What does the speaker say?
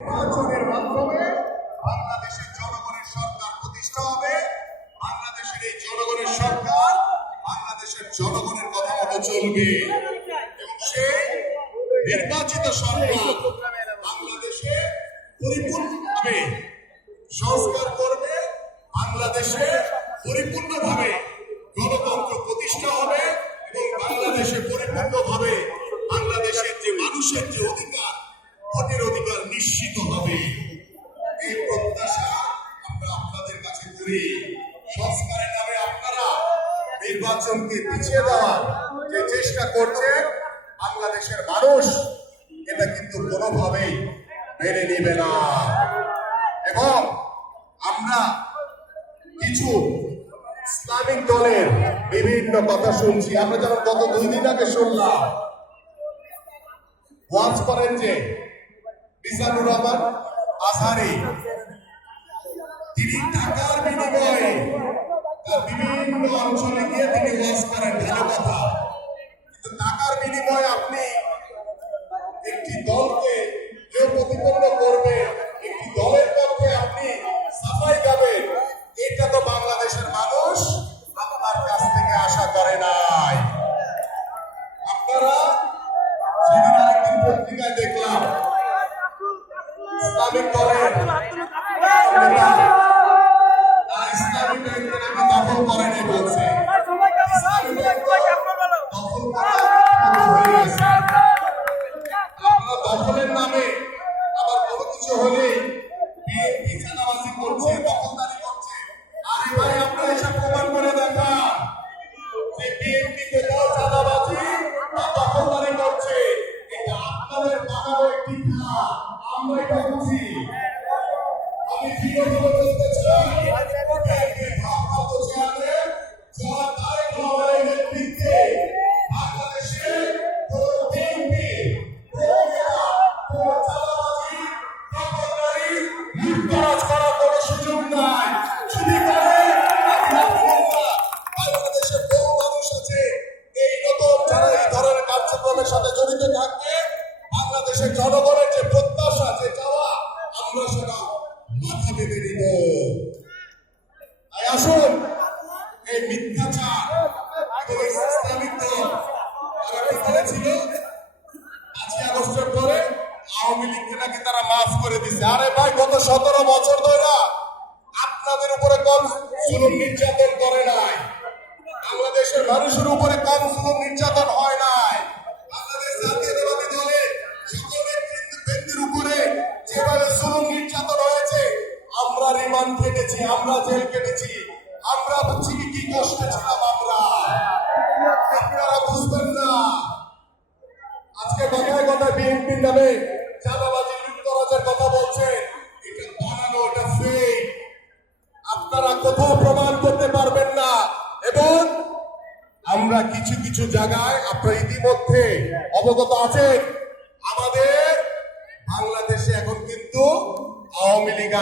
নির্বাচনের মাধ্যমে বাংলাদেশের জনগণের সরকার প্রতিষ্ঠা হবে। বাংলাদেশের এই জনগণের সরকার বাংলাদেশের জনগণের কথা মতো চলবে এবং সেই নির্বাচিত সরকার বাংলাদেশে পরিপূর্ণভাবে সংস্কার করবে। বাংলাদেশে পরিপূর্ণভাবে গণতন্ত্র প্রতিষ্ঠা হবে এবং বাংলাদেশে পরিপূর্ণভাবে বাংলাদেশের যে মানুষের যে অধিকার, ভোটের অধিকার নিশ্চিত হবে। এই প্রত্যাশা আমরা আপনাদের কাছে করি। সংস্কারের নামে আপনারা নির্বাচনকে পিছিয়ে দেওয়ার যে চেষ্টা করছেন, বাংলাদেশের মানুষ এটা কিন্তু কোনোভাবেই মেনে নিবে না। এবং আমরা কিছু ইসলামিক দলের বিভিন্ন কথা শুনছি। আমরা যেমন গত 2 দিন আগে শুনলাম, ওয়াজ করেন যে মিজানুর রহমান আজহারি, তিনি টাকার বিনিময়ে বিভিন্ন অঞ্চলে গিয়ে তিনি ওয়াজ করেন, ভালো কথা। কিন্তু টাকার বিনিময়ে আপনি একটি দলকে কেউ প্রতিপন্ন করবে, একটি দলের পক্ষে আপনি সাফাই গাবেন, এটা তো বাংলাদেশের মানুষ আপনার কাছ থেকে আশা করে নাই। আপনারা সেদিন আরেকদিন পত্রিকায় দেখলাম ইসলামিক দলের ইসলামিক ব্যাংকের নামে দখল করেনি বলছে। আপনারা দখলের নামে আবার কোনো কিছু হলে বিএনপি চাঁদাবাজি করছে, দখলদারি করছে। আরে ভাই, আপনারা এসব প্রমাণ করে দেখান যে বিএনপি কোথাও চাঁদাবাজি বা দখলদারি করছে। এটা আপনাদের বানানো একটি খেলা, আমরা এটা বুঝি। আমি দৃঢ়ভাবে বলতে চাই, বিএনপির ভারপ্রাপ্ত চেয়ারম্যান জনাব তারেক রহমানের নেতৃত্বে বাংলাদেশে কোনো বিএনপি, কোনো নেতা, কোনো চাঁদাবাজি, দখলদারি, লুটতরাজ করার কোনো সুযোগ নাই। যদি করে বাংলাদেশের বহু মানুষ আছে এই নতুন যারা এই ধরনের কার্যক্রমের সাথে জড়িত থাকবে। বাংলাদেশের জনগণের যে প্রত্যাশা, যে চাওয়া, আমরা সেটা মাথা পেতে দিব। আসুন এই মিথ্যাচার এবং ইসলামিক দল তারা কি করেছিল 5ই আগস্টের পরে আওয়ামী লীগকে নাকি তারা মাফ করে দিচ্ছে। আরে ভাই, গত 17 বছর ধরে আপনাদের উপরে কম জুলুম নির্যাতন করে নাই, বাংলাদেশের মানুষের উপরে কম জুলুম নির্যাতন হয় নাই। বাংলাদেশ জাতীয়তাবাদী দলের সকল নেতৃবৃন্দের উপরে যেভাবে জুলুম নির্যাতন হয়েছে, আমরা রিমান্ড কেটেছি, আমরা জেল কেটেছি, আমরা বুঝছি কি কষ্টে ছিলাম আমরা। আপনারা বুঝবেন না। আজকে কথায় কথায় বিএনপির নামে চাঁদাবাজি, লুটতরাজের কথা বলছেন, এটা বানানো, এটা ফেক। আপনারা কোথাও প্রমাণ করতে পারবেন না। এবং আমরা কিছু কিছু জায়গায়, আপনারা ইতিমধ্যে অবগত আছেন, আমাদের বাংলাদেশে এখন কিন্তু আওয়ামী লীগ